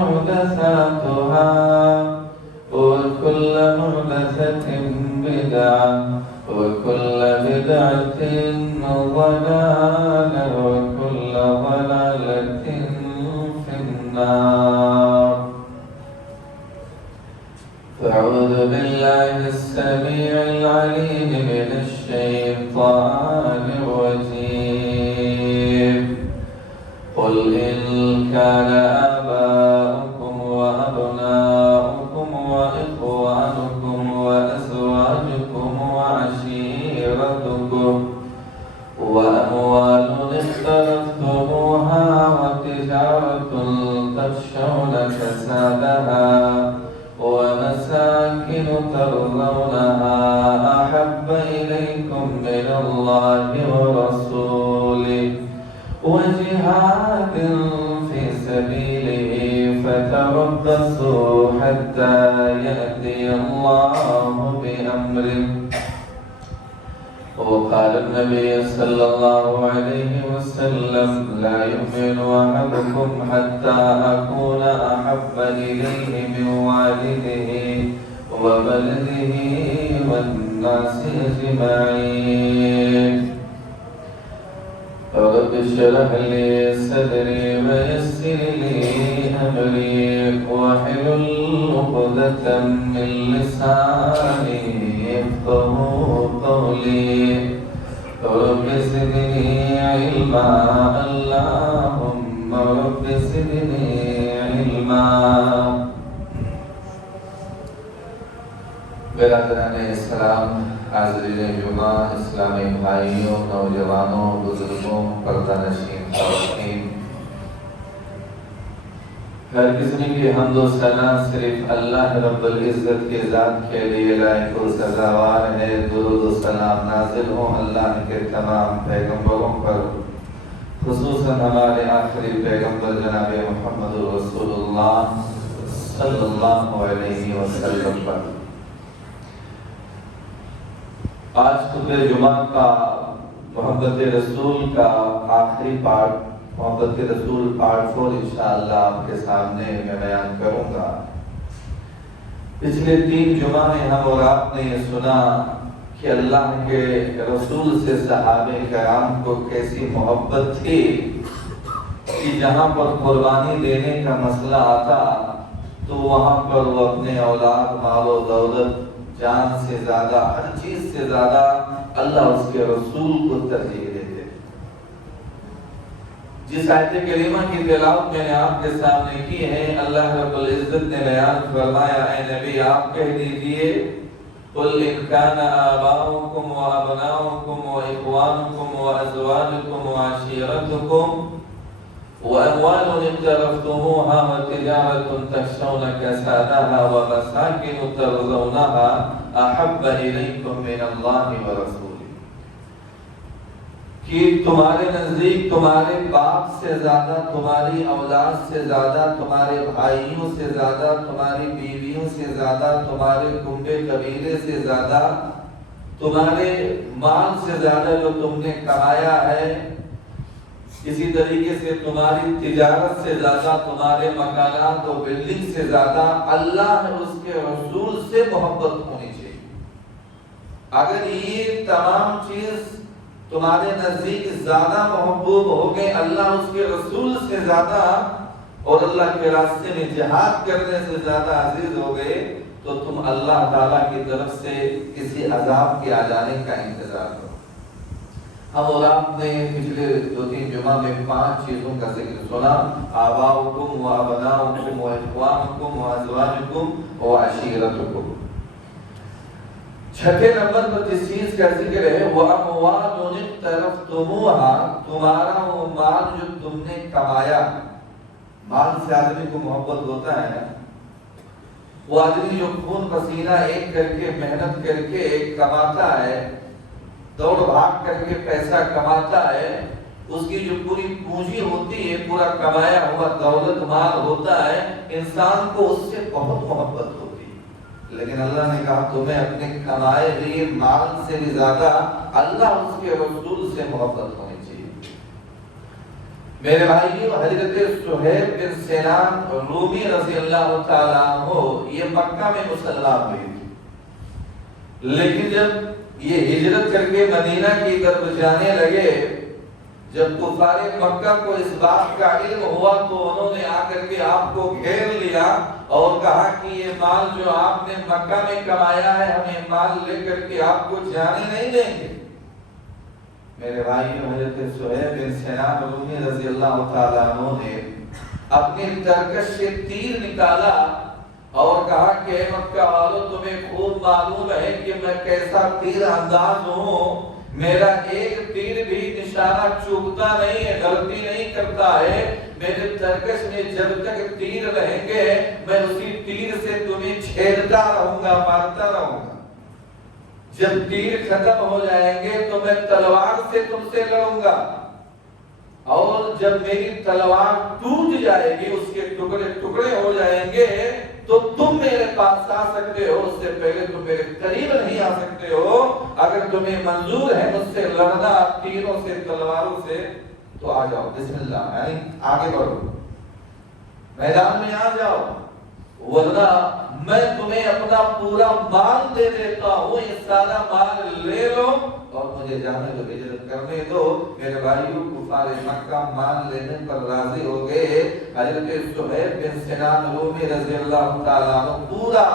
محدثاتها وكل محدثة بدعة وكل بدعة ضلالة وكل ضلالة في النار. فأعوذ بالله السميع العليم من الشيطان الرجيم. قل إن كان آباؤكم وأبناؤكم وإخوانكم وأزواجكم وعشيرتكم وأموال اقترفتموها وتجارة تخشون كسادها ومساكن ترضونها أحب إليكم من الله ورسوله وجهاد في سبيله فتربصوا حتى يأتي الله بأمره. وقال النبي صلى الله عليه وسلم لا يؤمن أحدكم حتى أكون أحب إليه من والده وولده والناس أجمعين. رب اشرح لي صدري ويسر لي أمري واحلل عقدة من لساني يفقهوا قولي. رب زدني علما اللهم رب زدني علما. برادران اسلام، حاضرین جمعہ، اسلامی بھائیوں، نوجوانوں، بزرگوں، پردہ نشین خواتین، ہر قسم کی حمد و ثنا صرف اللہ رب العزت کے ذات کے لیے لائق و سزاوار ہے۔ درود و سلام نازل ہوں اللہ کے تمام پیغمبروں پر، خصوصاً ہمارے آخری پیغمبر جناب محمد رسول اللہ صلی اللہ علیہ وسلم پر۔ آج خطبہ جمعہ کا محبت رسول کا آخری پارٹ، محبت رسول پارٹ 4 انشاءاللہ آپ کے سامنے میں بیان کروں گا۔ پچھلے 3 جمعہ میں ہم اور آپ نے یہ سنا کہ اللہ کے رسول سے صحابہ کرام کو کیسی محبت تھی کہ جہاں پر قربانی دینے کا مسئلہ آتا تو وہاں پر وہ اپنے اولاد، مال و دولت، جان سے زیادہ، ہر چیز سے زیادہ اللہ اس کے رسول کو ترجیح دیتے۔ جس آیت کریمہ کی تلاوت میں نے آپ کے سامنے کی ہے، اللہ رب العزت نے بیان فرمایا، اے نبی آپ کہہ دیجئے قُلْ إِنْ كَانَ آبَاؤُكُمْ وَأَبْنَاؤُكُمْ وَإِخْوَانُكُمْ وَأَزْوَاجُكُمْ وَعَشِيرَتُكُمْ وأموال اقترفتموها وتجارة تخشون كسادها ومساكن ترضونها أحب إليكم من الله ورسوله۔ کہ تمہارے نزدیک تمہارے باپ سے زیادہ، تمہاری اولاد سے زیادہ، تمہارے بھائیوں سے زیادہ، تمہاری بیویوں سے زیادہ، تمہارے کنبے قبیلے سے زیادہ، تمہارے مال سے زیادہ جو تم نے کمایا ہے، اسی طریقے سے تمہاری تجارت سے زیادہ، تمہارے مکانات و بلڈنگ سے زیادہ اللہ اور اس کے رسول سے محبت ہونی چاہیے۔ اگر یہ تمام چیز تمہارے نزدیک زیادہ محبوب ہو گئے، اللہ اس کے رسول سے زیادہ اور اللہ کے راستے میں جہاد کرنے سے زیادہ عزیز ہو گئے، تو تم اللہ تعالیٰ کی طرف سے کسی عذاب کے آ جانے کا انتظار کرو۔ ہم اور آپ نے پچھلے 2-3 جمعہ میں 5 چیزوں کا ذکر سنا، آباؤکم و ابناؤکم و اخوانکم و ازواجکم و عشیرتکم۔ چھٹے نمبر پر جس چیز کا ذکر ہے وہ اموال اقترفتموها، تمہارا وہ مال جو تم نے کمایا۔ مال سے آدمی کو محبت ہوتا ہے، وہ آدمی جو خون پسینہ ایک کر کے محنت کر کے کماتا ہے، دوڑ بھاگ کر کے پیسہ کماتا ہے، اس کی جو پوری پونجی ہوتی ہے، پورا کمایا ہوا دولت مال ہوتا ہے، انسان کو اس سے بہت محبت ہوتی ہے۔ لیکن اللہ نے کہا تمہیں اپنے کمائے ہوئے مال سے بھی زیادہ اللہ اس کے رسول سے محبت ہونی چاہیے۔ میرے بھائیو، حضرت صہیب بن سنان رومی رضی اللہ تعالیٰ عنہ یہ مکہ میں مسلمان ہوئے تھے، لیکن جب یہ ہجرت کر کے مدینہ کی طرف جانے لگے، جب کفار مکہ کو اس بات کا علم ہوا تو انہوں نے آ کر کے آپ کو گھیر لیا اور کہا کہ یہ مال جو آپ نے مکہ میں کمایا ہے، ہم یہ مال لے کر کے آپ کو جانے نہیں دیں گے۔ میرے بھائی، حضرت صہیب بن سنان رومی رضی اللہ تعالیٰ عنہ نے اپنی ترکش سے تیر نکالا اور کہا کہ اے مکہ والو، تمہیں خوب معلوم ہے کہ میں کیسا تیر انداز ہوں، میرا ایک تیر بھی نشانہ چوکتا نہیں ہے، غلطی نہیں کرتا ہے، میرے ترکش میں جب تک تیر رہیں گے میں اسی تیر سے تمہیں چھیدتا رہوں گا، مارتا رہوں گا، جب تیر ختم ہو جائیں گے تو میں تلوار سے تم سے لڑوں گا، اور جب میری تلوار ٹوٹ جائے گی، اس کے ٹکڑے ٹکڑے ہو جائیں گے تو تم میرے پاس آ سکتے ہو، اس سے پہلے تم میرے قریب نہیں آ سکتے ہو۔ اگر تمہیں منظور ہے مجھ سے لڑنا تیروں سے تلواروں سے تو آ جاؤ، بسم اللہ، یعنی آگے بڑھو، میدان میں آ جاؤ، ورنہ میں تمہیں اپنا پورا مال دے دیتا ہوں، یہ سارا مال لے لو اور مجھے جانے دو، ہجرت کرنے دو۔ میرے بھائیوں، کفار مکہ مال لینے پر راضی ہو گئے۔ حضرت صہیب بن سنان رومی رضی اللہ تعالیٰ عنہ پورا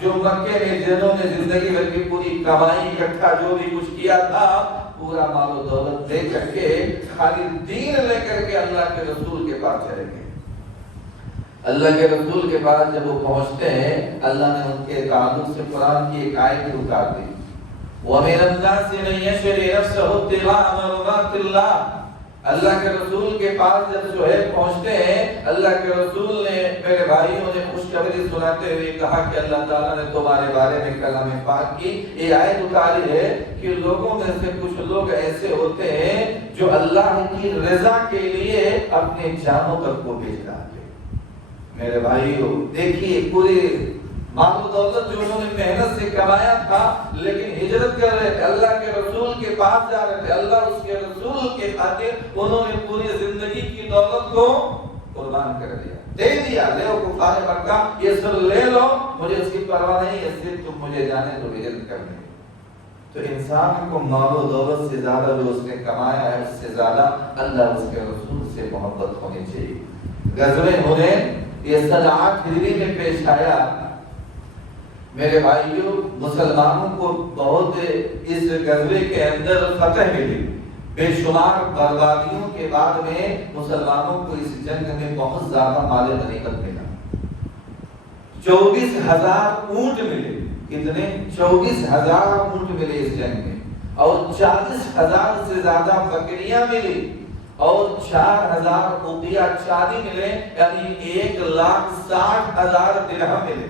جو مکے میں جنہوں نے زندگی بھر کی پوری کمائی اکٹھا جو بھی کچھ کیا تھا، پورا مال و دولت دے کر کے خالی دین لے کر کے اللہ کے رسول کے پاس چلے گئے۔ اللہ کے رسول کے پاس جب وہ پہنچتے ہیں، اللہ نے ان کے تعلق سے قرآن کی ایک آیت اتار دی، وَمِنَ النَّاسِ مَن يَشْرِي نَفْسَهُ ابْتِغَاءَ مَرْضَاتِ اللَّهِ۔ اللہ کے رسول کے پاس جب صہیب پہنچتے ہیں، اللہ کے رسول نے، میرے بھائیوں نے خوشخبری سناتے ہوئے کہا کہ اللہ تعالیٰ نے تمہارے بارے میں کلام پاک کی یہ آیت اتاری ہے کہ لوگوں میں سے کچھ لوگ ایسے ہوتے ہیں جو اللہ کی رضا کے لیے اپنے جانوں تک کو بیچ ڈالتے۔ میرے بھائیوں، دیکھیے پورے مال و دولت جو انہوں نے محنت سے کمایا تھا، لیکن ہجرت کر رہے تھے، اللہ کے رسول کے پاس جا رہے تھے، اللہ اس کے رسول کے خاطر انہوں نے پوری زندگی کی دولت کو قربان کر دیا، دے دیا، لے او کفار مکہ یہ سب لے لو، مجھے اس کی پرواہ نہیں ہے، صرف تم مجھے جانے دو، ہجرت کرنے۔ تو انسان کو مال و دولت سے زیادہ جو اس نے کمایا ہے، اس سے زیادہ اللہ اس کے رسول سے محبت ہونی چاہیے۔ غزوہ حنین یہ سن 8 ہجری میں پیش آیا۔ میرے بھائیوں، مسلمانوں کو بہت اس غزوے کے اندر فتح ملی، بے شمار بربادیوں کے بعد میں مسلمانوں کو اس جنگ میں بہت زیادہ مال غنیمت ملا۔ 24,000 اونٹ ملے، کتنے؟ 24,000 اونٹ ملے اس جنگ میں، اور 40,000 سے زیادہ بکریاں ملی، اور 4,000 اوقیہ چاندی ملے، یعنی 1,60,000 درہم ملے۔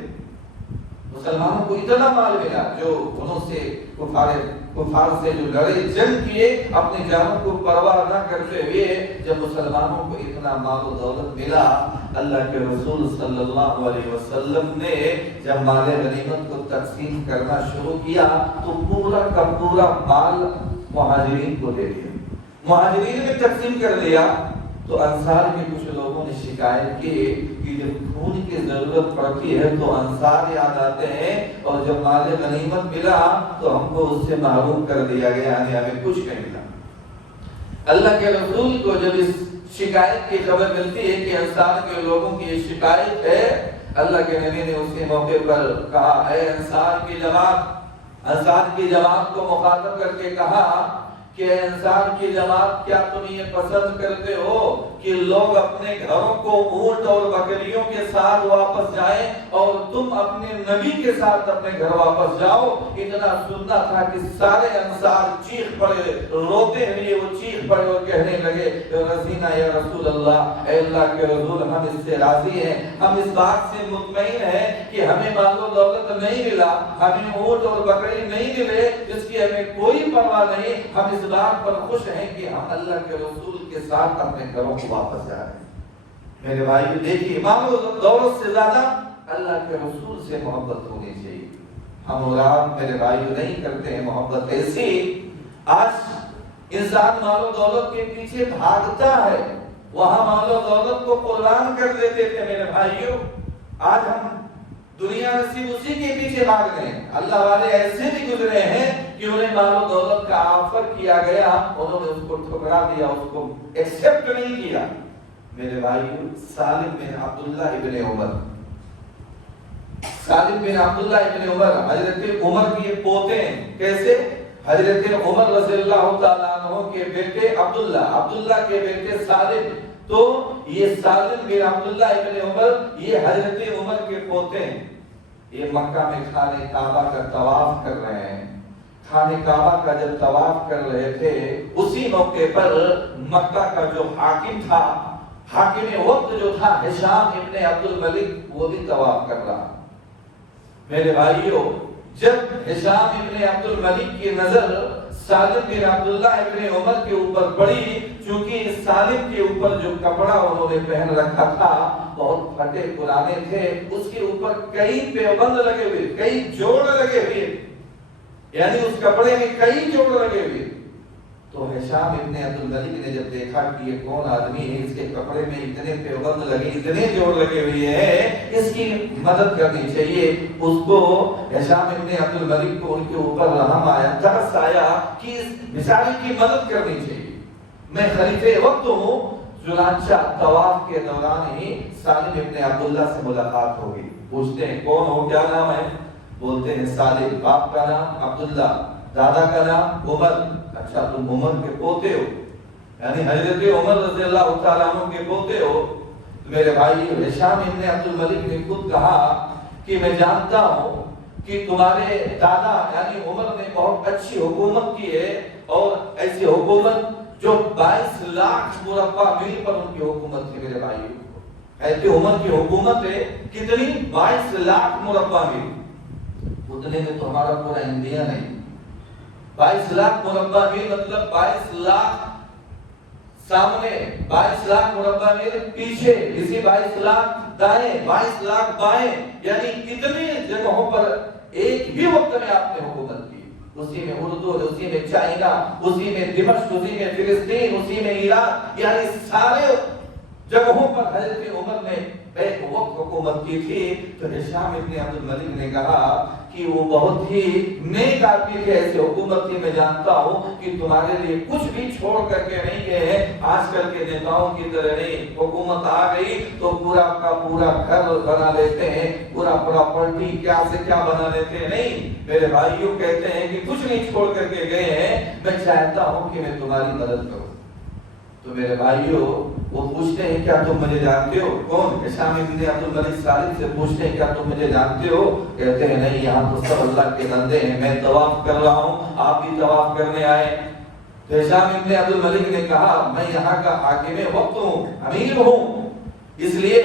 مسلمانوں کو اتنا مال ملا جو انہوں سے کفار سے جو لڑے، جنگ کیے، اپنی جانوں کو پرواہ نہ کرتے ہوئے، جب مسلمانوں کو اتنا مال و دولت ملا، اللہ کے رسول صلی اللہ علیہ وسلم نے جب مال غنیمت کو تقسیم کرنا شروع کیا تو پورا کا پورا مال مہاجرین کو دے دیا، مہاجرین میں تقسیم کر دیا۔ تو انصار کے کچھ لوگوں نے شکایت کی کہ جب خون کی ضرورت پڑتی ہے تو انصار یاد آتے ہیں، اور جب مال غنیمت ملا تو ہم کو اس سے محروم کر دیا گیا، یعنی ہمیں کچھ نہیں ملا۔ اللہ کے رسول کو جب اس شکایت کی خبر ملتی ہے کہ انصار کے لوگوں کی یہ شکایت ہے، اللہ کے نبی نے اسی موقع پر کہا، اے انصار کی جماعت کو مخاطب کر کے کہا کہ انسان کی جماعت، کیا تم یہ پسند کرتے ہو کہ لوگ اپنے گھروں کو اونٹ اور بکریوں کے ساتھ واپس جائیں اور تم اپنے نبی کے ساتھ اپنے گھر واپس جاؤ؟ اتنا سننا تھا کہ سارے انصار چیخ پڑے، روتے ہوئے وہ چیخ پڑے اور کہنے لگے، رضینا یا رسول اللہ، اے اللہ کے رسول، ہم اس سے راضی ہیں، ہم اس بات سے مطمئن ہیں کہ ہمیں مال و دولت نہیں ملا، ہمیں اونٹ اور بکری نہیں ملے، جس کی ہمیں کوئی پرواہ نہیں، ہم اس بات پر خوش ہیں کہ ہم اللہ کے رسول کے ساتھ اپنے گھروں کو واپس جا رہے ہیں۔ میرے بھائی دیکھیے، مال و دولت سے زیادہ اللہ کے رسول سے محبت ہونی چاہیے۔ ہم اور آپ میرے بھائی نہیں کرتے ہیں محبت ایسی۔ آج انسان مال و دولت کے پیچھے بھاگتا ہے، وہاں مال و دولت کو قربان کر دیتے تھے میرے بھائیوں. آج ہم دنیا میں صرف اسی کے پیچھے بھاگ رہے ہیں. اللہ والے ایسے بھی گزرے ہیں کہ انہیں مال و دولت کا آفر کیا گیا, انہوں نے اس کو ٹھکرا دیا, اس کو ایکسپٹ نہیں کیا. میرے بھائیوں, سالم بن عبداللہ ابن عمر, سالم بن عبداللہ ابن عمر حضرت عمر کے پوتے ہیں. کیسے؟ حضرت عمر رضی اللہ تعالیٰ عنہ کے بیٹے عبداللہ, عبداللہ کے بیٹے سالم. تو یہ سالم بن عبداللہ ابن عمر یہ حضرت عمر کے پوتے ہیں. یہ مکہ میں خانہ کعبہ کا طواف کر رہے ہیں. خانہ کعبہ کا جب طواف کر رہے تھے, اسی موقع پر مکہ کا جو حاکم تھا, حاکم وقت جو تھا ہشام ابن عبد الملک, وہ بھی طواف کر رہا. میرے بھائیوں, جب ہشام ابن عبد الملک کی نظر سالم بن عبداللہ ابن عمر کے اوپر پڑی, چونکہ سالم کے اوپر جو کپڑا انہوں نے پہن رکھا تھا بہت پھٹے پرانے تھے, اس کے اوپر کئی پیوند لگے ہوئے, کئی جوڑ لگے ہوئے, یعنی اس کپڑے میں کئی جوڑ لگے ہوئے. تو ہشام ابن عبد الملک نے جب دیکھا کہ یہ کون آدمی ہے, اس کے کپڑے میں اتنے پیوند لگے, اتنے جوڑ لگے ہوئے ہیں, اس کی مدد کرنی چاہیے. اس کو ہشام ابن عبد الملک کو ان کے اوپر رحم آیا, ترس آیا کہ اس بیچارے کی مدد کرنی چاہیے, میں خلیفہ وقت ہوں. چنانچہ طواف کے دوران ہی سالم ابن عبداللہ سے ملاقات ہوگی. پوچھتے ہیں کون ہو, کیا نام ہے؟ بولتے ہیں سالم. باپ کا نام عبداللہ, دادا کا نام عمر. اچھا, تم عمر کے پوتے ہو, یعنی حضرت عمر رضی اللہ تعالیٰ عنہ کے پوتے ہو. میرے بھائی, ہشام ابن عبد الملک نے خود کہا کہ میں جانتا ہوں کہ تمہارے دادا یعنی عمر نے بہت اچھی حکومت کی ہے, اور ایسی حکومت جو 22 لاکھ مربع میل پر ان کی حکومت تھی. میرے بھائی, ایسے عمر کی حکومت ہے کتنی, 22 لاکھ مربع میل. اتنے میں تو ہمارا پورا انڈیا نہیں. 22 لاکھ مربع میل مطلب 22 لاکھ سامنے, 22 لاکھ مربع میل پیچھے, اسی 22 لاکھ دائیں, 22 لاکھ بائیں, یعنی کتنی جگہوں پر ایک ہی وقت میں آپ نے حکومت کی. اسی میں اردو, اسی میں چائنا, اسی میں دمشق, اسی میں فلسطین, اسی میں ایران, یعنی سارے جگہوں پر حضرت عمر نے ایک وقت حکومت کی تھی. تو ہشام ابن عبد الملک نے کہا کہ وہ بہت ہی نیک آدمی تھے, ایسے حکومت کی میں جانتا ہوں کہ تمہارے لیے کچھ بھی چھوڑ کر کے نہیں گئے ہیں. آج کل کے نیتاؤں کی طرح نہیں, حکومت آ گئی تو پورا کا پورا گھر بنا لیتے ہیں, پورا پراپرٹی کیا سے کیا بنا لیتے ہیں. نہیں, میرے بھائیوں کہتے ہیں کہ کچھ نہیں چھوڑ کر کے گئے ہیں, میں چاہتا ہوں کہ میں تمہاری مدد کروں. تو میرے بھائیوں, وہ پوچھتے ہیں کیا تم مجھے جانتے ہو؟ کون؟ ہشام ابن عبد الملک سالم سے پوچھتے ہیں کیا تم مجھے جانتے ہو؟ کہتے ہیں نہیں, یہاں تو سب اللہ کے بندے ہیں, میں طواف کر رہا ہوں, آپ بھی طواف کرنے آئے. تو ہشام ابن عبد الملک نے کہا میں یہاں کا حاکم وقت ہوں, امیر ہوں, اس لیے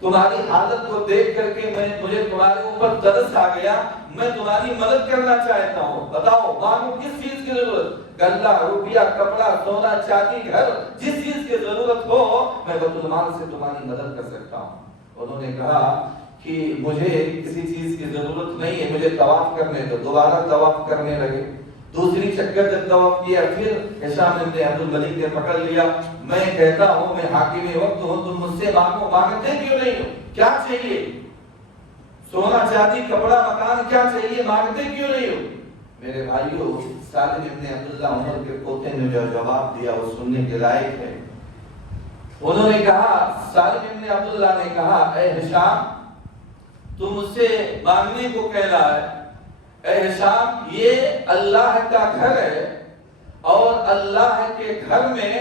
تمہاری حالت کو دیکھ کر کے مجھے تمہارے اوپر ترس آ گیا, میں تمہاری مدد کرنا چاہتا ہوں. بتاؤ مانگو کس چیز کی ضرورت, گلہ, روپیہ, کپڑا, سونا, چاندی, گھر, جس چیز کی ضرورت ہو میں بیت المال سے تمہاری مدد کر سکتا ہوں. انہوں نے کہا کہ مجھے کسی چیز کی ضرورت نہیں ہے, مجھے طواف کرنے دو. دوبارہ طواف کرنے لگے. دوسری چکر جب طواف کیا, پھر ہشام ابن عبد الملک نے پکڑ لیا, میں کہتا ہوں میں حاکم وقت ہوں, تم مجھ سے مانگو, مانگتے کیوں نہیں ہو؟ کیا چاہیے؟ سونا, چاندی, کپڑا, مکان, کیا چاہیے؟ مانگتے کیوں نہیں ہو؟ میرے بھائیوں, سالم ابن عبداللہ عمر کے پوتے نے جو جواب دیا وہ سننے کے لائق ہے. انہوں نے کہا, سالم ابن عبداللہ نے کہا اے ہشام, تم مجھ سے مانگنے کو کہہ رہا ہے. اے ہشام, یہ اللہ کا گھر ہے, اور اللہ کے گھر میں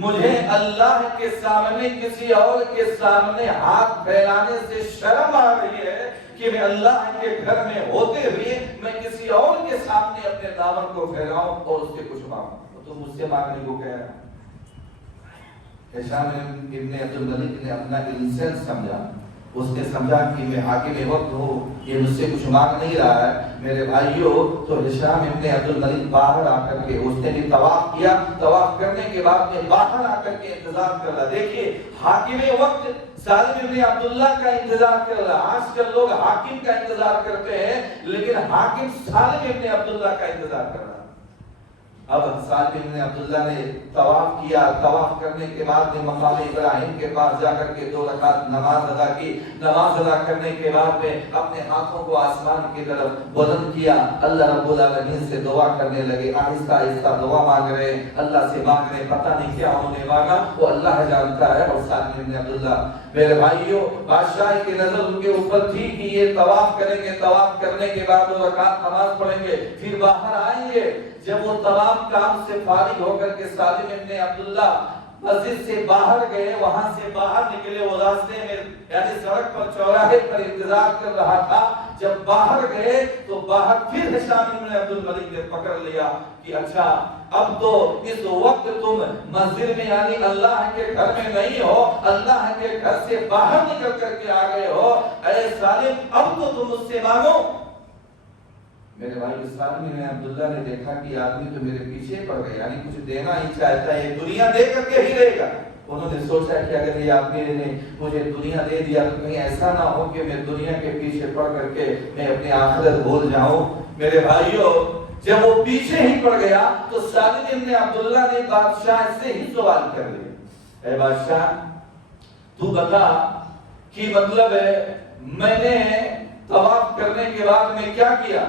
مجھے اللہ کے سامنے کسی اور کے سامنے ہاتھ پھیلانے سے شرم آ رہی ہے کہ میں اللہ کے گھر میں ہوتے ہوئے میں کسی اور کے سامنے اپنے دامن کو پھیلاؤں اور اس سے کچھ مانگوں. تو مجھ سے مانگنے کو کہہ رہا. ہشام ابن عبد الملک نے اپنا انسینس سمجھا, اس نے سمجھا کہ میں حاکم وقت ہوں, یہ مجھ سے کچھ مانگ نہیں رہا ہے. میرے بھائیوں, تو ہشام ابن عبد الملک باہر آ کر کے, اس نے بھی طواف کیا, طواف کرنے کے بعد میں باہر آ کر کے انتظار کر رہا. دیکھیے, حاکم وقت سالم ابن عبداللہ کا انتظار کر رہا. آج کل لوگ حاکم کا انتظار کرتے ہیں, لیکن حاکم سالم ابن عبداللہ کا انتظار کر رہا. اب سالم بن عبداللہ نے طواف کیا، طواف کرنے کے بعد میں مقام ابراہیم کے پاس جا کر کے 2 رکعت نماز ادا کی، نماز ادا کرنے کے بعد میں اپنے ہاتھوں کو آسمان کی طرف بلند کیا، اللہ رب العالمین سے دعا کرنے لگے، آہستہ آہستہ دعا مانگ رہے، اللہ سے مانگ رہے، پتہ نہیں کیا انہوں نے مانگا، وہ اللہ جانتا ہے۔ اور سالم بن عبداللہ میرے بھائیوں، بادشاہ کی نظر ان کے اوپر تھی کہ یہ طواف کریں گے، طواف کرنے کے بعد 2 رکعت نماز پڑھیں گے، پھر باہر آئیں گے۔ جب وہ تمام کام سے فارغ ہو کر کے سالم بن عبداللہ مسجد سے باہر گئے، وہاں سے باہر نکلے، وہ راستے میں یعنی سڑک پر چوراہے پر انتظار کر رہا تھا، جب باہر گئے تو باہر پھر ہشام بن عبد الملک نے پکڑ لیا کہ اچھا اب تو اس وقت تم مسجد میں یعنی اللہ کے گھر میں نہیں ہو، اللہ کے گھر سے باہر نکل کر کے آ گئے ہو، اے سالم اب تو تم اس سے مانگو۔ میرے بھائی سالم بن عبداللہ نے دیکھا کہ آدمی تو میرے پیچھے پڑ گیا، یعنی کچھ دینا ہی چاہتا ہے، دنیا دے کر کے ہی رہے گا۔ انہوں نے سوچا کہ اگر یہ آدمی نے مجھے دنیا دے دیا تو کہیں ایسا نہ ہو کہ میں دنیا کے پیچھے پڑ کر کے میں اپنی آخرت بھول جاؤں۔ میرے بھائیوں، جب وہ پیچھے ہی پڑ گیا تو سالم بن عبداللہ نے بادشاہ سے ہی سوال کر لیا، اے بادشاہ تو بتا کہ مطلب میں نے طواف کرنے کے بعد میں کیا کیا؟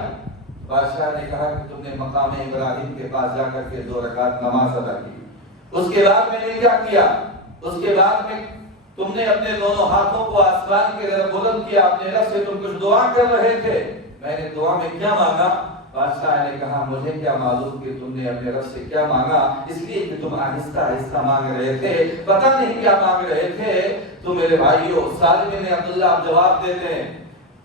بادشاہ نے کہا کہ تم نے مقام ابراہیم کے پاس جا کر کے 2 رکعت نماز ادا کی، اس کے بعد میں نے کیا کیا؟ اس کے بعد میں تم نے اپنے دونوں ہاتھوں کو آسمان کی طرف بلند کیا، اپنے رب سے تم کچھ دعا کر رہے تھے، میں نے دعا میں کیا مانگا؟ بادشاہ نے کہا مجھے کیا معلوم کہ تم نے اپنے رب سے کیا مانگا، اس لیے کہ تم آہستہ آہستہ مانگ رہے تھے، پتہ نہیں کیا مانگ رہے تھے۔ تو میرے بھائیوں، سالم بن عبداللہ اب جواب دیتے ہیں،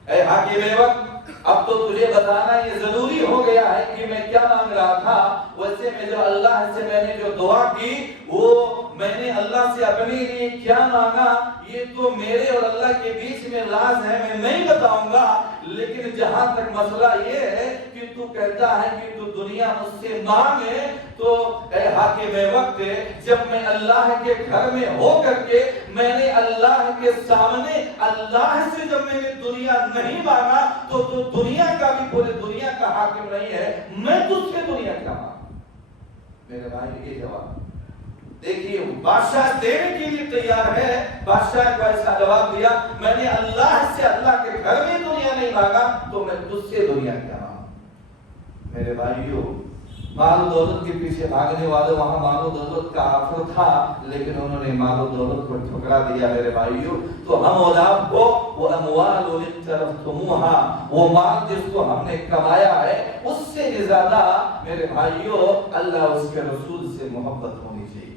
اے حاکم وقت اب تو تجھے بتانا یہ ضروری ہو گیا ہے کہ میں کیا مانگ رہا تھا۔ ویسے میں جو اللہ سے میں نے جو دعا کی وہ میں نے اللہ سے اپنے لیے کیا مانگا یہ تو میرے اور اللہ کے بیچ میں راز ہے، میں نہیں بتاؤں گا، لیکن جہاں تک مسئلہ یہ ہے کہ تو کہتا ہے کہ تو دنیا مجھ سے مانگے، تو اے حاکم وقت جب میں اللہ کے گھر میں ہو کر کے میں نے اللہ کے سامنے اللہ سے جب میں نے دنیا نہیں مانگا تو دنیا کا بھی پورے دنیا کا حاکم نہیں ہے، میں تجھ سے دنیا کیا مانگا؟ میرے بھائی یہ جواب دیکھیے، بادشاہ دینے کے لیے تیار ہے۔ بادشاہ کو ایسا جواب دیا، میں نے اللہ سے اللہ کے گھر میں دنیا نہیں مانگا تو میں تجھ سے دنیا کیا مانگا؟ میرے بھائیوں، مال و دولت کے پیچھے بھاگنے والے وہاں مال و دولت کا آفر تھا، لیکن انہوں نے مال و دولت کو ٹھکرا دیا۔ میرے بھائیوں، تو ہم اور آپ کو وہ اموال اقترفتموها، وہ مال جس کو ہم نے کمایا ہے اس سے زیادہ میرے بھائیوں اللہ اس کے رسول سے محبت ہونی چاہیے۔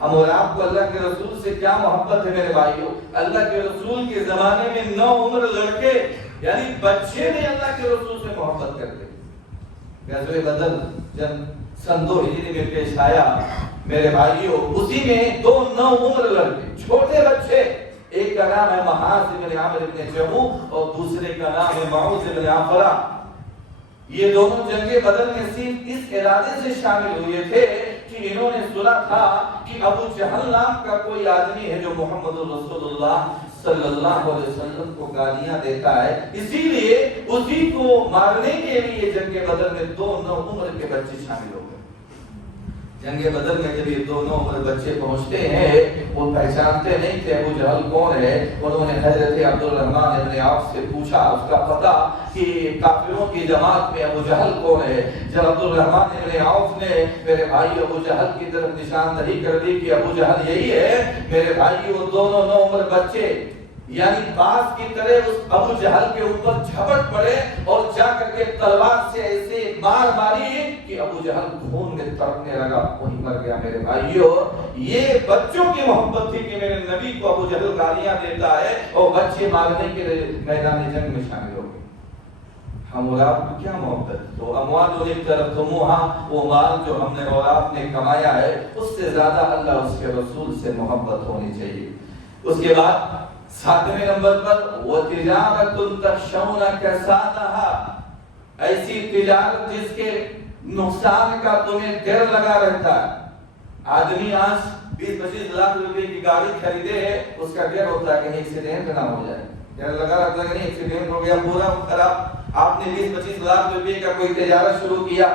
ہم اور آپ کو اللہ کے رسول سے کیا محبت ہے میرے بھائیوں؟ اللہ کے رسول کے زمانے میں 9 عمر لڑکے یعنی بچے بھی اللہ کے رسول سے محبت کرتے۔ غزوہ بدر جب سن 2 ہجری میں پیش آیا میرے بھائیوں، اسی میں 2 9 عمر لڑکے چھوٹے بچے، ایک کا نام ہے محاذ بن عامر بن جموح اور دوسرے کا نام ہے معوذ بن عفرہ۔ یہ دونوں جنگ بدر میں صرف اس ارادے سے شامل ہوئے تھے کہ انہوں نے سنا تھا کہ ابو جہل نام کا کوئی آدمی ہے جو محمد رسول اللہ صلی اللہ علیہ وسلم کو گالیاں دیتا ہے، اسی لیے اسی کو مارنے کے لیے جنگ بدر میں 2 9 عمر کے بچے شامل ہو گئے۔ جنگ بدر میں جب یہ 2 9 عمر بچے پہنچتے ہیں، وہ پہچانتے نہیں تھے ابو جہل کون ہے۔ انہوں نے حضرت عبد الرحمن ابن عوف سے پوچھا اس کا پتہ کہ کافروں کی جماعت میں ابو جہل کون ہے۔ جب عبد الرحمن ابن عوف نے میرے بھائی ابو جہل کی طرف نشاندہی کر دی کہ ابو جہل یہی ہے، میرے بھائی وہ دونوں 9 عمر بچے یعنی باز کی طرح اس ابو جہل کے اوپر جھپٹ پڑے اور جا کر کے تلوار سے ایسے ماری کہ ابو جہل خون میں تڑپنے لگا، وہیں مر گیا۔ میرے بھائیوں، یہ بچوں کی محبت تھی کہ میرے نبی کو ابو جہل گالیاں دیتا ہے اور بچے مارنے کے لیے میدان جنگ میں شامل ہو گئے۔ ہم اور آپ کو کیا محبت؟ تو اموال اقترفتموها، وہ مال جو ہم نے اور آپ نے کمایا ہے اس سے زیادہ اللہ اس کے رسول سے محبت ہونی چاہیے۔ اس کے بعد 7ویں نمبر پر وَتِجَارَةٌ تَخْشَوْنَ كَسَادَهَا، ایسی تجارت جس کے نقصان کا تمہیں ڈر لگا رہتا ہے۔ آدمی آج 20-25 لاکھ روپے کی گاڑی خریدے ہے، اس کا ڈر ہوتا ہے کہیں ایکسیڈنٹ نہ ہو جائے، لگا رہتا کہ نہیں ایکسیڈنٹ ہو گیا پورا خراب، آپ نے 20-25 لاکھ روپے کا کوئی تجارت شروع کیا،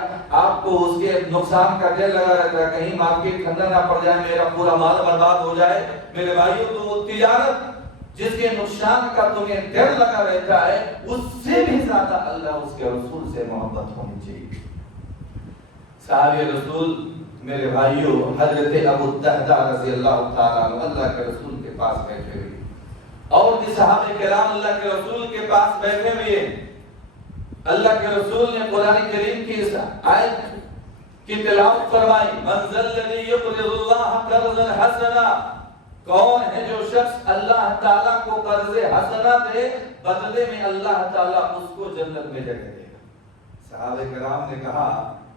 آپ کو اس کے نقصان کا ڈر لگا رہتا ہے کہیں مارکیٹ ٹھنڈا نہ پڑ جائے، میرا پورا مال برباد ہو جائے۔ میرے بھائیوں تو وہ تجارت جس کے نقصان کا تمہیں ڈر لگا رہتا ہے، اس سے بھی زیادہ اللہ اس کے رسول سے محبت ہونی چاہیے۔ صحابی رسول میرے بھائیوں حضرت ابو الدہدہ رضی اللہ تعالیٰ عنہ اللہ کے رسول کے پاس بیٹھے ہوئے، اور بھی صحابہ کرام اللہ کے رسول کے پاس بیٹھے ہوئے، اللہ کے رسول نے قرآن کریم کی اس آیت کی تلاوت فرمائی، من ذا الذی یقرض اللہ قرضا حسنا، کون ہے جو شخص اللہ تعالیٰ کو قرض حسنا دے، بدلے میں اللہ تعالیٰ اس کو جنت میں جگہ دے گا۔ صحابہ کرام نے کہا،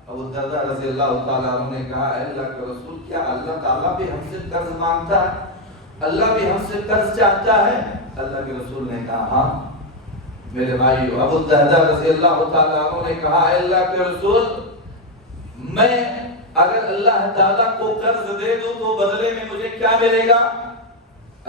ابو الدرداء رضی اللہ تعالیٰ عنہ نے کہا، اے اللہ کے رسول کیا اللہ تعالیٰ بھی ہم سے قرض مانگتا ہے، اللہ بھی ہم سے قرض چاہتا ہے؟ اللہ کے رسول نے کہا ہاں۔ میرے بھائیو ابو الدرداء رضی اللہ تعالیٰ عنہ نے کہا، اے اللہ کے رسول میں اگر اللہ تعالیٰ کو قرض دے دوں تو بدلے میں مجھے کیا ملے گا؟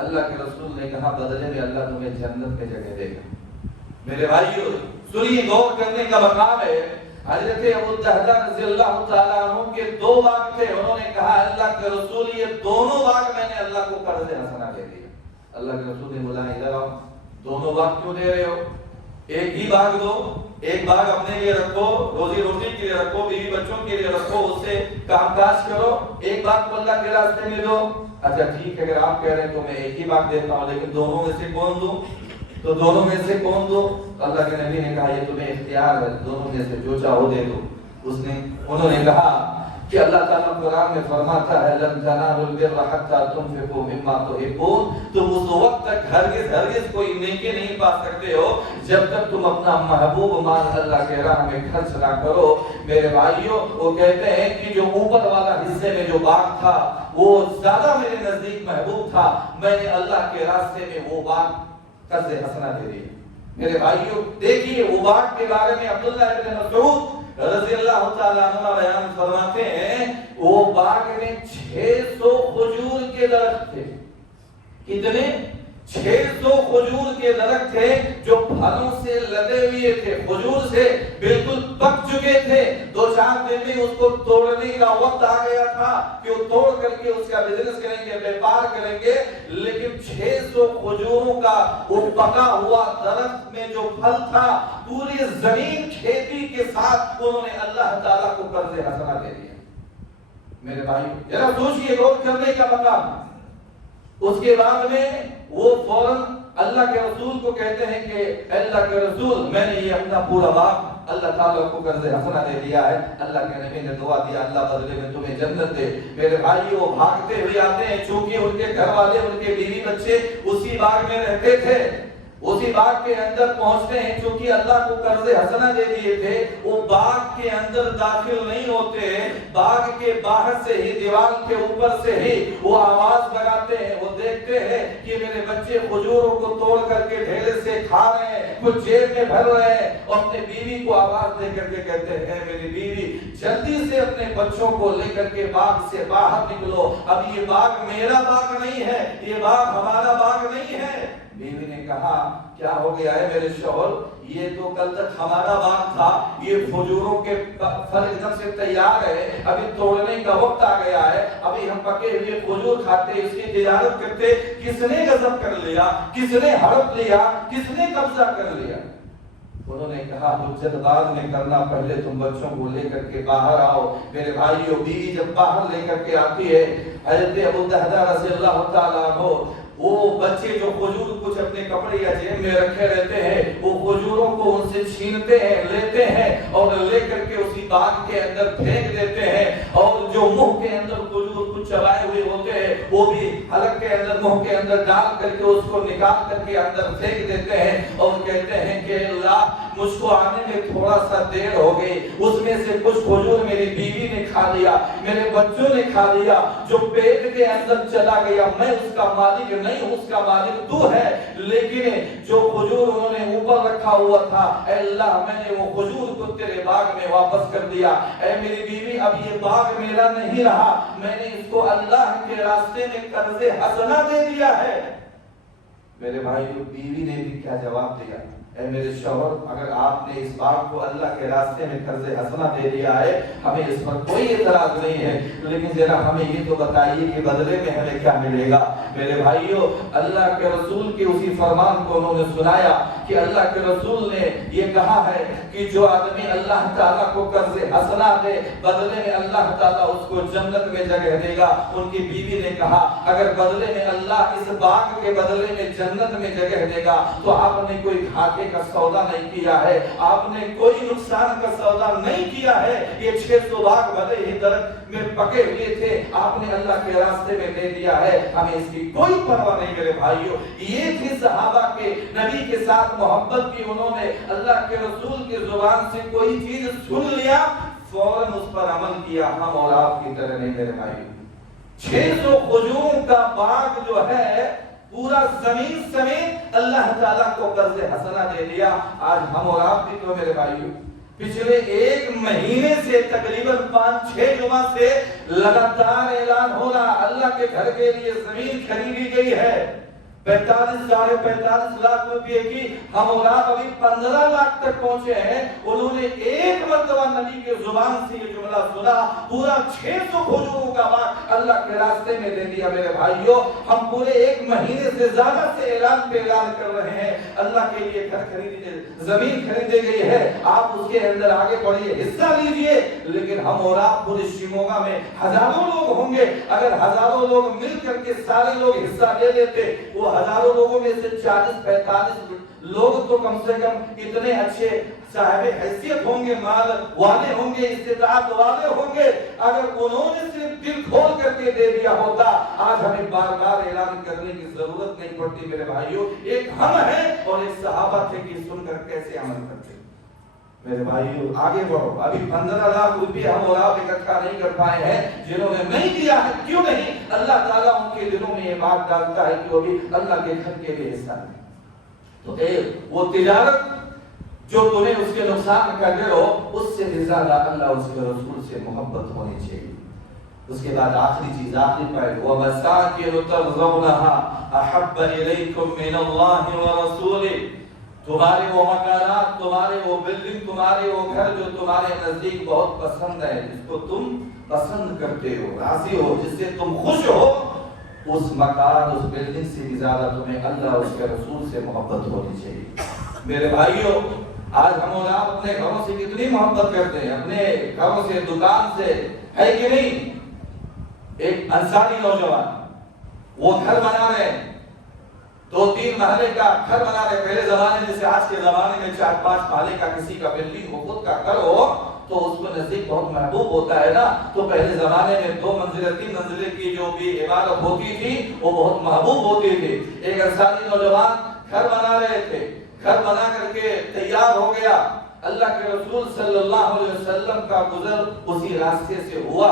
اللہ کے رسول نے کہا بدلے میں اللہ تمہیں جنت میں جگہ دے گا۔ میرے بھائیو سنیے، غور کرنے کا مقام ہے۔ حضرت ابو الدرداء رضی اللہ تعالیٰ عنہ کے 2 باغ تھے، انہوں نے کہا اللہ کے رسول یہ دونوں باغ میں نے اللہ کو قرض حسنہ دے دیا۔ اللہ کے رسول نے بولا ادھر آؤ، دونوں باغ کیوں دے رہے ہو؟ ایک ہی باغ دو، ایک باغ اپنے لیے رکھو، روزی روٹی کے لیے رکھو، بیوی بچوں کے لیے رکھو، اس سے کام کاج کرو، ایک باغ کو اللہ کے راستے میں دو۔ اچھا ٹھیک ہے، اگر آپ کہہ رہے ہیں تو میں ایک ہی باغ دیتا ہوں، لیکن دونوں میں سے کون دوں؟ تو دونوں میں سے کون دو؟ اللہ کے نبی نے کہا یہ تمہیں اختیار ہے، دونوں میں سے جو چاہو دے دو۔ انہوں نے کہا کہ اللہ تعالیٰ قرآن میں فرماتا ہے لن تنالوا البر حتى تنفقوا مما تحبون، تم اس وقت تک ہرگز کوئی نیکی نہیں پا سکتے ہو جب تک تم اپنا محبوب مال اللہ کے راہ میں خرچ نہ کرو۔ میرے بھائیوں وہ کہتے ہیں کہ جو اوپر والا حصے میں جو باغ تھا وہ زیادہ میرے نزدیک محبوب تھا، میں نے اللہ کے راستے میں وہ باغ قرض حسنہ دے دیا۔ میرے بھائیوں دیکھیے وہ باغ کے بارے میں عبداللہ ابن مسعود رضی اللہ تعالیٰ عنہ بیان فرماتے ہیں وہ باغ میں 600 کھجور کے درخت تھے۔ کتنے؟ 600 کھجور کے درخت تھے جو پھلوں سے لدے ہوئے تھے، کھجور سے بالکل پک چکے تھے۔ 2-4 دن میں اس کو توڑنے کا وقت آ گیا تھا کہ وہ توڑ کر کے اس کا بزنس کریں گے، بیپار کریں گے، لیکن 600 کھجوروں کا وہ پکا ہوا درخت میں جو پھل تھا پوری زمین کھیتی کے ساتھ انہوں نے اللہ تعالیٰ کو قرض حسنہ دے دیا۔ میرے بھائی ذرا سوچئے، غور کرنے کا مقام۔ اس کے بعد میں وہ فوراً اللہ کے رسول کو کہتے ہیں کہ اللہ کے رسول میں نے یہ اپنا پورا باغ اللہ تعالیٰ کو قرض حسنہ دے دیا ہے۔ اللہ کے نبی نے دعا دیا اللہ بدلے میں تمہیں جنت دے۔ میرے بھائی وہ بھاگتے ہوئے آتے ہیں، چونکہ ان کے گھر والے ان کے بیوی بچے اسی باغ میں رہتے تھے، اسی باغ کے اندر پہنچتے ہیں، چونکہ اللہ کو قرض حسنہ دے دیے تھے، وہ باغ کے اندر داخل نہیں ہوتے، باغ کے باہر سے ہی دیوار کے اوپر سے ہی وہ آواز لگاتے ہیں، وہ دیکھتے ہیں کہ میرے بچے کھجوروں کو توڑ کر کے ڈھیلے سے کھا رہے ہیں، کچھ جیب میں بھر رہے ہیں، اور اپنے بیوی کو آواز دے کر کے کہتے ہیں میری بیوی جلدی سے اپنے بچوں کو لے کر کے باغ سے باہر نکلو، اب یہ باغ میرا باغ نہیں ہے، یہ باغ ہمارا باغ نہیں ہے۔ بیوی نے کہا کیا ہو گیا ہے میرے شوہر، یہ تو کل تک ہمارا باغ تھا، یہ کھجوروں کے پھل ایک دم سے تیار ہے، ابھی توڑنے کا وقت آ گیا ہے، ابھی ہم پکے ہوئے کھجور کھاتے، اس کی تجارت کرتے، کس نے غصب کر لیا، کس نے ہڑپ لیا، کس نے قبضہ کر لیا؟ انہوں نے کہا حجت بعد میں کرنا، پہلے تم بچوں کو لے کر کے باہر آؤ۔ میرے بھائیو بیوی جب باہر لے کر کے آتی ہے، حضرت ابو الدرداء رضی اللہ تعالیٰ عنہ وہ بچے جو کھجور کچھ اپنے کپڑے یا جیب میں رکھے رہتے ہیں، وہ کھجوروں کو ان سے چھینتے ہیں، لیتے ہیں اور لے کر کے اسی باغ کے اندر پھینک دیتے ہیں، اور جو منہ کے اندر کھجور کچھ چبائے ہوئے ہوتے ہیں وہ بھی حلق کے اندر منہ کے اندر ڈال کر کے اس کو نکال کر کے اندر پھینک دیتے ہیں، اور کہتے ہیں کہ اللہ مجھ کو آنے میں تھوڑا سا دیر ہو گئی، اس میں سے کچھ کھجور میری بیوی نے کھا لیا، میرے بچوں نے کھا لیا، جو پیٹ کے اندر چلا گیا میں اس کا مالک نہیں، اس کا مالک تو ہے، لیکن جو کھجور انہوں نے اوپر رکھا ہوا تھا، اے اللہ میں نے وہ کھجور کو تیرے باغ میں واپس کر دیا، اے میری بیوی اب یہ باغ میرا نہیں رہا، میں نے اس کو اللہ کے راستے میں قرض حسنہ دے دیا ہے۔ میرے بھائیو بیوی نے بھی کیا جواب دیا؟ اے میرے شوہر، اگر آپ نے اس بات کو اللہ کے راستے میں قرض حسنہ دے دیا ہے، ہمیں اس پر کوئی اعتراض نہیں ہے، لیکن ذرا ہمیں یہ تو بتائیے کہ بدلے میں ہمیں کیا ملے گا؟ میرے بھائیو، اللہ کے رسول کے اسی فرمان کو انہوں نے سنایا کہ اللہ کے رسول نے یہ کہا ہے کہ جو آدمی اللہ تعالیٰ کو قرض حسنہ دے، بدلے میں اللہ تعالیٰ اس کو جنت میں جگہ دے گا۔ ان کی بیوی نے کہا اگر بدلے میں اللہ اس باغ کے بدلے میں جنت میں جگہ دے گا تو آپ نے کوئی گھاٹے کا سودا نہیں کیا ہے، آپ نے کوئی نقصان کا سودا نہیں کیا ہے۔ یہ 600 باغ بھلے ہی درخت میں پکے ہوئے تھے، آپ نے اللہ کے راستے میں دے دیا ہے، ہمیں اس کی کوئی پرواہ نہیں۔ میرے بھائیوں، یہ تھی صحابہ کے نبی کے ساتھ محبت کی، انہوں نے اللہ کے رسول کی زبان سے کوئی چیز سن لیا فوراً اس پر عمل کیا۔ ہم اور آپ کی طرح نہیں میرے بھائیوں۔ 600 کھجور کا باغ جو ہے پورا زمین سمیت اللہ تعالیٰ کو قرض حسنہ دے دیا۔ آج ہم اور آپ بھی تو میرے بھائیوں پچھلے 1 مہینے سے تقریباً 5-6 جمعہ سے لگاتار اعلان ہو رہا اللہ کے گھر کے لیے زمین خریدی گئی ہے 45 لاکھ روپے کی۔ ہم اور آپ ابھی 15 لاکھ تک پہنچے ہیں۔ انہوں نے ایک مرتبہ نبی کے زبان سے یہ جملہ سنا، پورا 600 کھجوروں کا باغ اللہ کے راستے میں دے دیا۔ میرے بھائیوں، ہم پورے 1 مہینے سے زیادہ سے اعلان پہ اعلان کر رہے ہیں اللہ کے لیے گھر خریدی، زمین خریدی گئی ہے، آپ اس کے اندر آگے بڑھیے، حصہ لیجئے۔ لیکن ہم اور آپ پورے شیموگا میں ہزاروں لوگ ہوں گے، اگر ہزاروں لوگ مل کر کے سارے لوگ حصہ لے لیتے، وہ ہزاروں لوگوں میں سے 40-45 لوگ تو کم سے کم اتنے اچھے صاحب حیثیت ہوں گے، مال والے ہوں گے، استطاعت والے ہوں گے، اگر انہوں نے صرف دل کھول کر کے دے دیا ہوتا، آج ہمیں بار بار اعلان کرنے کی ضرورت نہیں پڑتی۔ میرے بھائیوں، ایک ہم ہیں اور ایک صحابہ تھے کہ سن کر کیسے عمل کرتے۔ میرے بھائیوں، آگے بڑھو۔ ابھی 15 لاکھ روپے ہم اور آپ اکٹھا نہیں کر پائے ہیں، جنہوں نے نہیں دیا ہے، کیوں نہیں؟ اللہ تعالیٰ ان کے دلوں میں یہ بات ڈالتا ہے کہ وہ بھی اللہ کے گھر کے لیے حصہ دیں۔ تو وہ تجارت جو تمہیں اس کے نقصان کا ڈر ہو، اس سے بھی زیادہ اللہ اس کے رسول سے محبت ہونی چاہیے۔ اس کے بعد آخری چیز، آخری پوائنٹ، وَمَسَاكِنُ تَرْضَوْنَهَا أَحَبَّ إِلَيْكُم مِّنَ اللَّهِ وَرَسُولِهِ۔ تمہارے وہ مکانات، تمہارے وہ بلڈنگ، تمہارے وہ گھر جو تمہارے نزدیک بہت پسند ہے، جس کو تم پسند کرتے ہو، راضی ہو، جس سے تم خوش ہو، اس مکان، اس بلڈنگ سے بھی زیادہ تمہیں اللہ اور اس کے رسول سے محبت ہونی چاہیے۔ میرے بھائیوں، آج ہم اور آپ اپنے گھروں سے کتنی محبت کرتے ہیں، اپنے گھروں سے، دکان سے، ہے کہ نہیں؟ ایک انصاری نوجوان وہ گھر بنا رہے ہیں، 2-3 محلے کا گھر بنا رہے۔ پہلے زمانے میں جیسے آج کے زمانے میں 4-5 محلے کا کسی کا بلڈنگ ہو، خود کا گھر ہو، تو اس کو نزدیک بہت محبوب ہوتا ہے نا۔ تو پہلے زمانے میں 2 منزلیں 3 منزلیں کی جو بھی عمارت ہوتی تھی وہ بہت محبوب ہوتی تھی۔ ایک انصاری نوجوان گھر بنا رہے تھے، گھر بنا کر کے تیار ہو گیا، اللہ کے رسول صلی اللہ علیہ وسلم کا گزر اسی راستے سے ہوا۔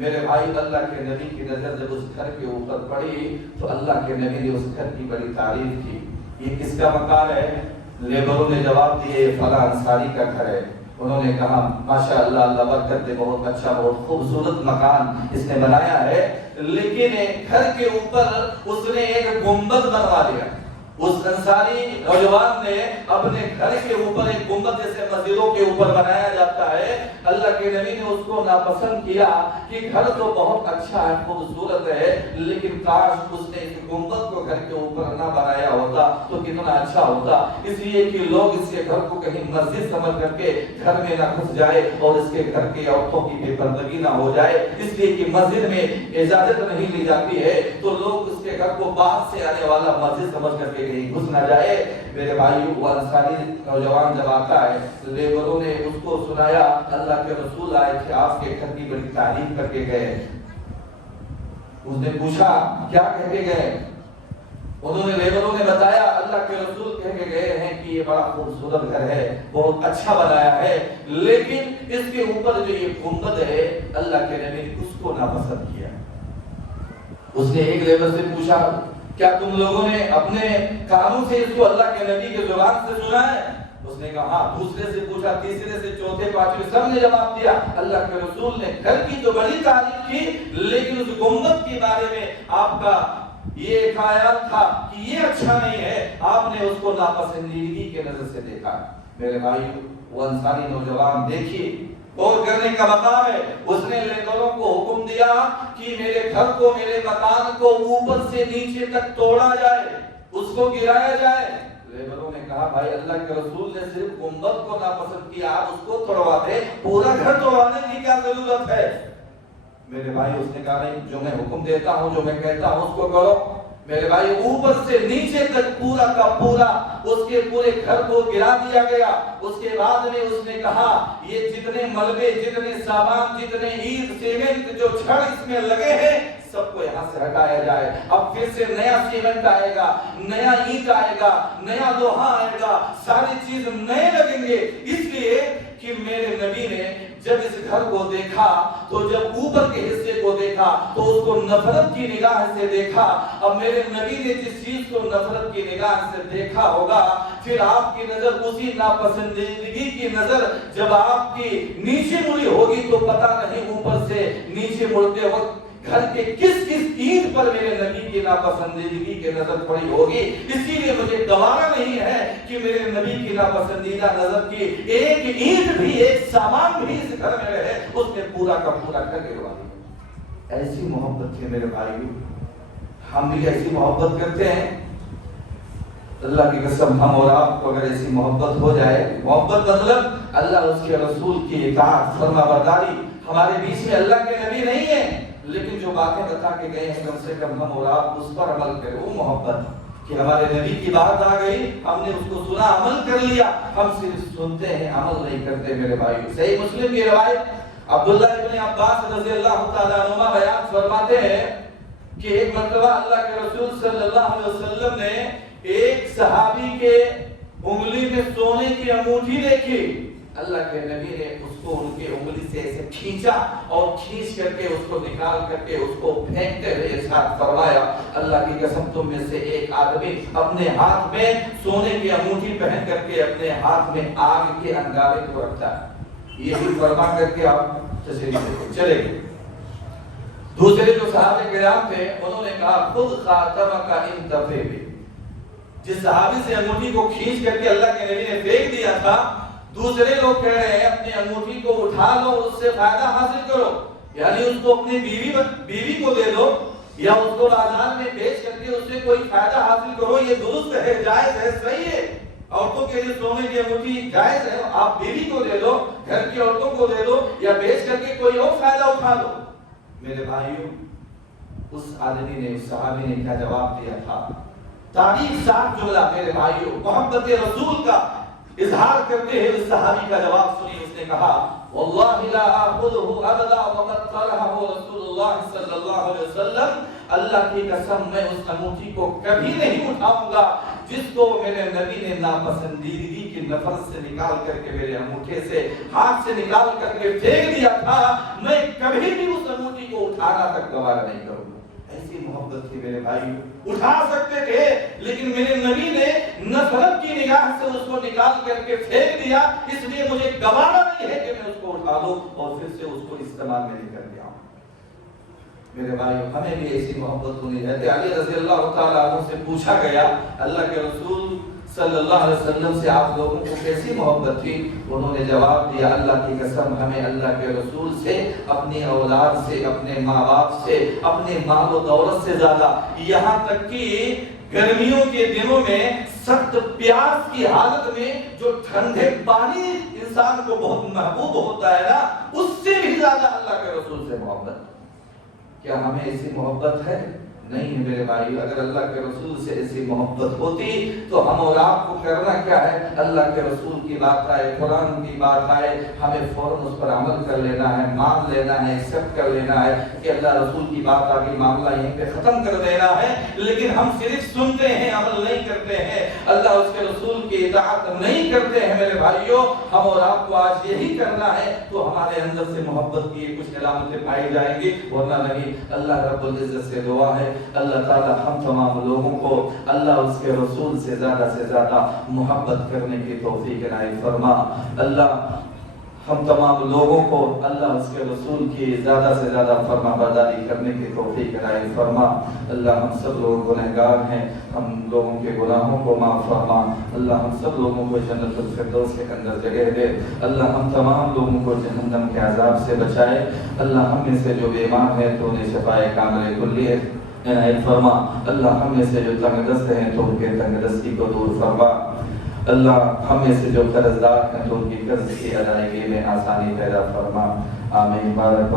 میرے بھائی، اللہ کے نبی کی نظر جب اس گھر کے اوپر پڑی تو اللہ کے نبی نے اس گھر کی بڑی تعریف کی۔ یہ کس کا مکان ہے؟ لیبروں نے جواب دیے فلاں انصاری کا گھر ہے۔ انہوں نے کہا ماشاءاللہ، اللہ برکت دے، بہت اچھا، بہت خوبصورت مکان اس نے بنایا ہے، لیکن گھر کے اوپر اس نے ایک گنبد بنوا دیا۔ اس انصاری نوجوان نے اپنے گھر کے اوپر ایک گنبد جیسے مسجدوں کے اوپر بنایا جاتا ہے، اللہ کے نبی نے اس کو ناپسند کیا کہ گھر تو بہت اچھا ہے، خوبصورت ہے، لیکن کاش اس نے اس گنبد کو گھر کے اوپر نہ بنایا ہوتا تو کتنا اچھا ہوتا۔ اس لیے کہ لوگ اس کے گھر کو کہیں مسجد سمجھ کر کے گھر میں نہ گھس جائے اور اس کے گھر کے عورتوں کی بے پردگی نہ ہو جائے، اس لیے کہ مسجد میں اجازت نہیں لی جاتی ہے، تو لوگ اس کے گھر کو باہر سے آنے والا مسجد سمجھ کر کے کہیں گھس نہ جائے۔ میرے بھائیو، وہ انصاری نوجوان جب آتا ہے، لیبروں نے اس کو سنایا اللہ کے رسول آئے تھے، آپ کے گھر کی بڑی تعریف کر کے گئے۔ اس نے پوچھا کیا کہہ کے گئے؟ انہوں نے لیبروں نے بتایا اللہ کے رسول کہہ کے گئے ہیں کہ یہ بڑا خوبصورت گھر ہے، بہت اچھا بنایا ہے، لیکن اس کے اوپر جو یہ گنبد ہے اللہ کے نبی نے اس کو ناپسند کیا۔ اس نے ایک لیبر سے پوچھا کیا تم لوگوں نے اپنے کانوں سے اس کو اللہ کے نبی کے زبان سے سنا ہے؟ اس نے کہا ہاں۔ دوسرے سے پوچھا، تیسرے سے، چوتھے، پانچویں، سب نے جواب دیا اللہ کے رسول نے گھر کی تو بڑی تعریف کی، لیکن اس گنبد کے بارے میں آپ کا یہ ایک خیال تھا کہ یہ اچھا نہیں ہے، آپ نے اس کو ناپسندیدگی کے نظر سے دیکھا۔ میرے بھائی وہ انصاری نوجوان دیکھیے، غور کرنے کا مقام ہے، اس نے لیبروں کو حکم دیا کہ میرے گھر کو، میرے مکان کو اوپر سے نیچے تک توڑا جائے، اس کو گرایا جائے۔ لیبروں نے کہا بھائی اللہ کے رسول نے صرف گنبد کو ناپسند کیا، آپ اس کو توڑوا دیں، پورا گھر توڑوانے کی کیا ضرورت ہے؟ میرے بھائی اس نے کہا نہیں، جو میں حکم دیتا ہوں، جو میں کہتا ہوں اس کو کرو۔ میرے بھائی اوپر سے نیچے تک پورا کا پورا اس کے پورے گھر کو گرا دیا گیا۔ اس کے بعد میں اس نے کہا یہ جتنے ملبے، جتنے سامان، جتنے اینٹ سیمنٹ جو چھڑ اس میں لگے ہیں سب کو یہاں سے ہٹایا جائے۔ اب پھر سے نیا سیمنٹ آئے گا، نیا اینٹ آئے گا، نیا لوہا آئے گا، ساری چیز نئے لگیں گے۔ اس لیے کہ میرے نبی نے جب اس گھر کو دیکھا تو جب اوپر کے حصے کو دیکھا تو اس کو نفرت کی نگاہ سے دیکھا۔ اب میرے نبی نے جس چیز کو نفرت کی نگاہ سے دیکھا ہوگا، پھر آپ کی نظر اسی ناپسندیدگی کی نظر جب آپ کی نیچے مڑی ہوگی تو پتہ نہیں اوپر سے نیچے مڑتے وقت گھر کے کس کس اینٹ پر میرے نبی کی ناپسندیدگی کی نظر پڑی ہوگی۔ اسی لیے مجھے گوارا نہیں ہے کہ میرے نبی کی ناپسندیدہ نظر کی ایک اینٹ بھی، ایک سامان بھی اس گھر میں رہے، اس نے پورا کا پورا گھر گروا دیا۔ ایسی محبت تھی میرے بھائیو، ہم بھی ایسی محبت کرتے ہیں؟ اللہ کی قسم ہم اور آپ کو اگر ایسی محبت ہو جائے، محبت مطلب اللہ اس کے رسول کی اطاعت، فرما برداری۔ ہمارے بیچ میں اللہ کے نبی نہیں ہیں لیکن جو باتیں بتا کے گئے ہیں کم سے کم ہم اور آپ اس پر عمل کریں، وہ محبت کہ ہمارے نبی کی بات آ گئی، ہم نے اس کو سنا، عمل کر لیا۔ ہم صرف سنتے ہیں، عمل نہیں کرتے میرے بھائیو۔ صحیح مسلم کی روایت عبداللہ ابن عباس رضی اللہ تعالیٰ عنہما بیان فرماتے ہیں کہ ایک مرتبہ اللہ کے رسول صلی اللہ علیہ وسلم نے ایک صحابی کے انگلی میں سونے کی انگوٹھی دیکھی۔ اللہ کے نبی نے اس کو ان کی انگلی سے ایسے کھینچا اور کھینچ کر کے اس کو نکال کر کے اس کو پھینکتے ہوئے ارشاد فرمایا اللہ کی قسم تم میں سے ایک آدمی اپنے ہاتھ میں سونے کی انگوٹھی پہن کر کے اپنے ہاتھ میں آگ کے انگارے کو رکھتا ہے، یہ بھی فرما کر کے آپ تشریف چلے گئے۔ دوسرے جو صحابہ کرام تھے انہوں نے کہا خود خاتمہ کا انتفے بھی، جس صحابی سے انگوٹھی کو کھینچ کر کے اللہ کے نبی نے پھینک دیا تھا، دوسرے لوگ کہہ رہے ہیں اپنی انگوٹھی کو اٹھا لو اور اس سے فائدہ حاصل کرو، یعنی اس کو اپنی بیوی کو دے دو یا اس کو بازار میں بیچ کر کے اس سے کوئی فائدہ حاصل کرو، یہ درست ہے، جائز ہے، صحیح ہے۔ عورتوں کے لیے سونے کی انگوٹھی جائز ہے، آپ بیوی کو دے دو، گھر کی عورتوں کو دے دو یا بیچ کر کے کوئی اور فائدہ اٹھا لو۔ میرے بھائیوں اس آدمی نے، اس صحابی نے کیا جواب دیا تھا؟ تعریف صاف جملہ میرے بھائیوں، محبت رسول کا اظہار کرتے ہیں۔ اس صحابی کا جواب سنی، اس نے کہا واللہ لا آخذہ ابدا وقد قالہ رسول اللہ صلی اللہ علیہ وسلم، اللہ کی قسم میں اس انگوٹھی کو کبھی نہیں اٹھاؤں گا جس کو میرے نبی نے ناپسندیدگی کی نفرت سے نکال کر کے میرے انگوٹھے سے، ہاتھ سے نکال کر کے پھینک دیا تھا، میں کبھی بھی اس انگوٹھی کو اٹھانا تک گوارا نہیں کروں گا۔ ایسی محبت تھی میرے بھائی، اٹھا سکتے تھے لیکن میرے نبی نے نفرت کی نگاہ سے اس کو نکال کر کے پھینک دیا، اس لیے مجھے گوارا نہیں ہے کہ میں اس کو اٹھا لوں اور پھر سے اس کو استعمال میں لے کر دیا۔ میرے بھائی ہمیں بھی ایسی محبت ہونی چاہیے۔ علی رضی اللہ تعالیٰ عنہ سے پوچھا گیا اللہ کے رسول صلی اللہ علیہ وسلم سے آپ لوگوں کو کیسی محبت تھی؟ انہوں نے جواب دیا اللہ کی قسم ہمیں اللہ کے رسول سے، اپنی اولاد سے، اپنے ماں باپ سے، اپنے مال و دولت سے زیادہ، یہاں تک کہ گرمیوں کے دنوں میں سخت پیاس کی حالت میں جو ٹھنڈے پانی انسان کو بہت محبوب ہوتا ہے نا، اس سے بھی زیادہ اللہ کے رسول سے محبت۔ کیا ہمیں ایسی محبت ہے؟ نہیں ہے میرے بھائی۔ اگر اللہ کے رسول سے ایسی محبت ہوتی تو ہم اور آپ کو کرنا کیا ہے؟ اللہ کے رسول کی بات آئے، قرآن کی بات آئے، ہمیں فوراً اس پر عمل کر لینا ہے، مان لینا ہے، ایکسپٹ کر لینا ہے کہ اللہ رسول کی بات آ گئی، معاملہ یہیں پہ ختم کر دینا ہے۔ لیکن ہم صرف سنتے ہیں، عمل نہیں کرتے ہیں، اللہ اس کے رسول کی اطاعت نہیں کرتے ہیں۔ میرے بھائیوں ہم اور آپ کو آج یہی کرنا ہے تو ہمارے اندر سے محبت کی کچھ علامتیں پائی جائیں گی، ورنہ نہیں۔ اللہ رب العزت سے دعا ہے اللہ تعالی ہم تمام لوگوں کو اللہ اس کے رسول سے زیادہ محبت کرنے کی توفیق عنایت فرما۔ اللہ ہم تمام لوگوں کو اللہ اس کے رسول کی زیادہ سے زیادہ فرما برداری کرنے کی توفیق عنایت فرما۔ اللہ ہم سب لوگ گنہگار ہیں، ہم لوگوں کے گناہوں کو معاف فرما۔ اللہ ہم سب لوگوں کو جنت الفردوس کے اندر جگہ دے۔ اللہ ہم تمام لوگوں کو جہنم کے عذاب سے بچائے۔ اللہ ہم میں سے جو بیمار ہیں تو انہیں شفائے کاملہ کلیہ عنایت فرما۔ اللہ ہم میں سے جو تنگ دست ہیں تو ان کے تنگ دستی کو دور فرما۔ اللہ ہم میں سے جو قرض دار ہیں تو ان کی قرض کی ادائیگی میں آسانی پیدا فرما۔ آمین۔ بارک اللہ